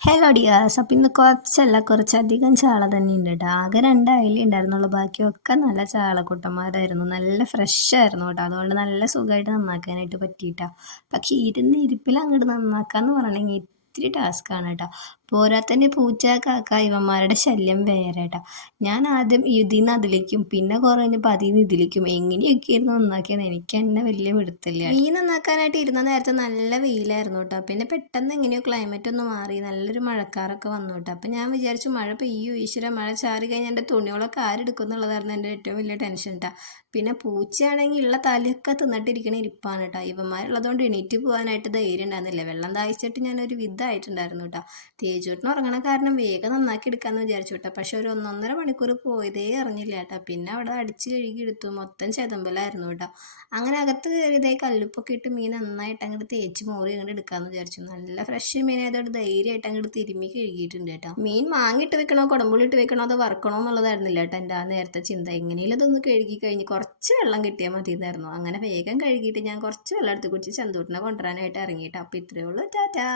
Hello Diaz. അപ്പം ഇന്ന് കുറച്ചധികം ചാള തന്നെ ഉണ്ട് കേട്ടോ. ആകെ 2 അയില ഉണ്ടായിരുന്നുള്ളൂ, ബാക്കിയൊക്കെ നല്ല ചാളക്കുട്ടന്മാരായിരുന്നു. നല്ല ഫ്രഷ് ആയിരുന്നു കേട്ടോ. അതുകൊണ്ട് നല്ല സുഖമായിട്ട് നന്നാക്കാനായിട്ട് പറ്റിയിട്ടാ. പക്ഷെ ഇരിപ്പിൽ അങ്ങോട്ട് നന്നാക്കാന്ന് പറയണെങ്കിൽ ഇത്തിരി ടാസ്ക്കാണ് കേട്ടോ. പോരാത്തന്നെ പൂച്ച കാക്ക ഇവന്മാരുടെ ശല്യം വേറെ കേട്ടോ. ഞാൻ ആദ്യം ഇതിന്ന് അതിലേക്കും പിന്നെ കുറേ കഴിഞ്ഞപ്പോൾ അതിൽ നിന്ന് ഇതിലേക്കും എങ്ങനെയൊക്കെയായിരുന്നു നന്നാക്കിയെന്ന് എനിക്ക് തന്നെ വലിയ പിടുത്തില്ല. മീൻ നന്നാക്കാനായിട്ട് ഇരുന്ന നേരത്തെ നല്ല വെയിലായിരുന്നു കേട്ടോ. പിന്നെ പെട്ടെന്ന് എങ്ങനെയോ ക്ലൈമറ്റ് ഒന്ന് മാറി, നല്ലൊരു മഴക്കാറൊക്കെ വന്നു കേട്ടോ. അപ്പം ഞാൻ വിചാരിച്ചു മഴ പെയ്യൂ, ഈശ്വര മഴ ചാറി കഴിഞ്ഞാൽ എൻ്റെ തുണികളൊക്കെ ആരെടുക്കും എന്നുള്ളതായിരുന്നു എൻ്റെ ഏറ്റവും വലിയ ടെൻഷൻ കേട്ടോ. പിന്നെ പൂച്ചയാണെങ്കിൽ ഉള്ള തലയൊക്കെ തിന്നിട്ടിരിക്കണ ഇരിപ്പാണ് കേട്ടോ. ഇവന്മാരുള്ളതുകൊണ്ട് എണീറ്റ് പോകാനായിട്ട് ധൈര്യം ഉണ്ടായിരുന്നില്ല. വെള്ളം താഴ്ചിട്ട് ഞാനൊരു വിധമായിട്ടുണ്ടായിരുന്നു കേട്ടോ. തേജൂട്ടിന് ഉറങ്ങണ കാരണം വേഗം നന്നാക്കി എടുക്കാമെന്ന് വിചാരിച്ചു കേട്ടോ. പക്ഷെ ഒരു 1.5 മണിക്കൂർ പോയതേ അറിഞ്ഞില്ല കേട്ടോ. പിന്നെ അവിടെ അടിച്ച് കഴുകി എടുത്തു, മൊത്തം ചെതമ്പലായിരുന്നു കേട്ടോ. അങ്ങനെ അകത്ത് കയറിയതേ കല്ലുപ്പൊക്കെ ഇട്ട് മീൻ നന്നായിട്ട് അങ്ങോട്ട് തേച്ച് മോറി അങ്ങോട്ട് എടുക്കാമെന്ന് വിചാരിച്ചു. നല്ല ഫ്രഷ് മീനായതോട് ധൈര്യമായിട്ട് അങ്ങോട്ട് തിരുമ്മി കഴുകിയിട്ടുണ്ട് കേട്ടോ. മീൻ മാങ്ങിട്ട് വെക്കണോ കുടമ്പുള്ളിട്ട് വെക്കണോ അതോ വറക്കണോ എന്നുള്ളതായിരുന്നില്ല കേട്ടോ എൻ്റെ ആ നേരത്തെ ചിന്ത. എങ്ങനെയും ഇതൊന്ന് കഴുകി കഴിഞ്ഞ് കുറച്ച് വെള്ളം കിട്ടിയാൽ മതിയെന്നായിരുന്നു. അങ്ങനെ വേഗം കഴുകിയിട്ട് ഞാൻ കുറച്ച് വെള്ളം എടുത്ത് കുടിച്ച് ചന്തൂട്ടിനെ കൊണ്ടുവരാനായിട്ട് ഇറങ്ങിയിട്ട്. അപ്പോൾ ഇത്രയേ ഉള്ളൂ. ടാറ്റാ.